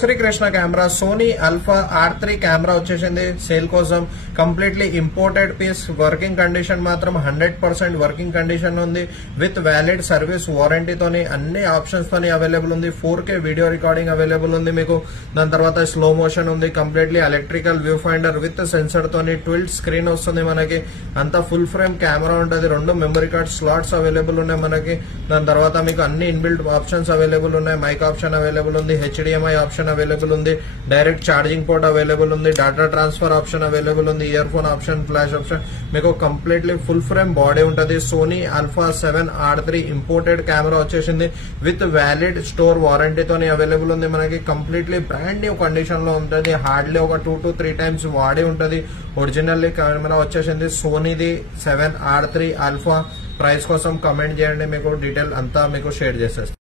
Srikrishna camera Sony Alpha R3 camera వచ్చేసింది sale కోసం. Completely imported piece. Working condition మాత్రం 100% working condition ఉంది. With valid service వారంటీతోని అన్ని ఆప్షన్స్ తోని అవైలబుల్ ఉంది. 4K వీడియో రికార్డింగ్ అవైలబుల్ ఉంది మీకు. దాని తర్వాత స్లో మోషన్ ఉంది. Completely electrical view finder with sensor తోని ట్విల్ట్ స్క్రీన్ వస్తుంది మనకి. అంతా ఫుల్ ఫ్రేమ్ కెమెరా ఉంటుంది. 2 మెమరీ కార్డ్ స్లాట్స్ అవైలబుల్ ఉన్నాయి మనకి. దాని తర్వాత మీకు అన్ని ఇన్బిల్ట్ ఆప్షన్స్ అవైలబుల్ ఉన్నాయి. మైక్ ఆప్షన్ అవైలబుల్ ఉంది. HDMI ఆప్షన్ అవైలబుల్ ఉంది. డైరెక్ట్ ఛార్జింగ్ పోర్ట్ అవైలబుల్ ఉంది. డాటా ట్రాన్స్ఫర్ ఆప్షన్ అవైలబుల్ ఉంది. Ear phone option, flash option. మీకు కంప్లీట్లీ ఫుల్ ఫ్రేమ్ బాడీ ఉంటుంది. Sony Alpha 7 R3 imported camera వచ్చేసింది. With valid store వారంటీతో available ఉంది మనకి. కంప్లీట్లీ బ్రాండ్ న్యూ కండిషన్ లో ఉంటుంది. హార్డ్లీ ఒక 2 to 3 times వాడి ఉంటుంది. ఒరిజినల్లీ కెమెరా వచ్చేసింది సోనీది 7 R3 ఆల్ఫా. ప్రైస్ కోసం కమెంట్ చేయండి, మీకు డీటెయిల్ అంతా మీకు షేర్ చేసేస్తాను.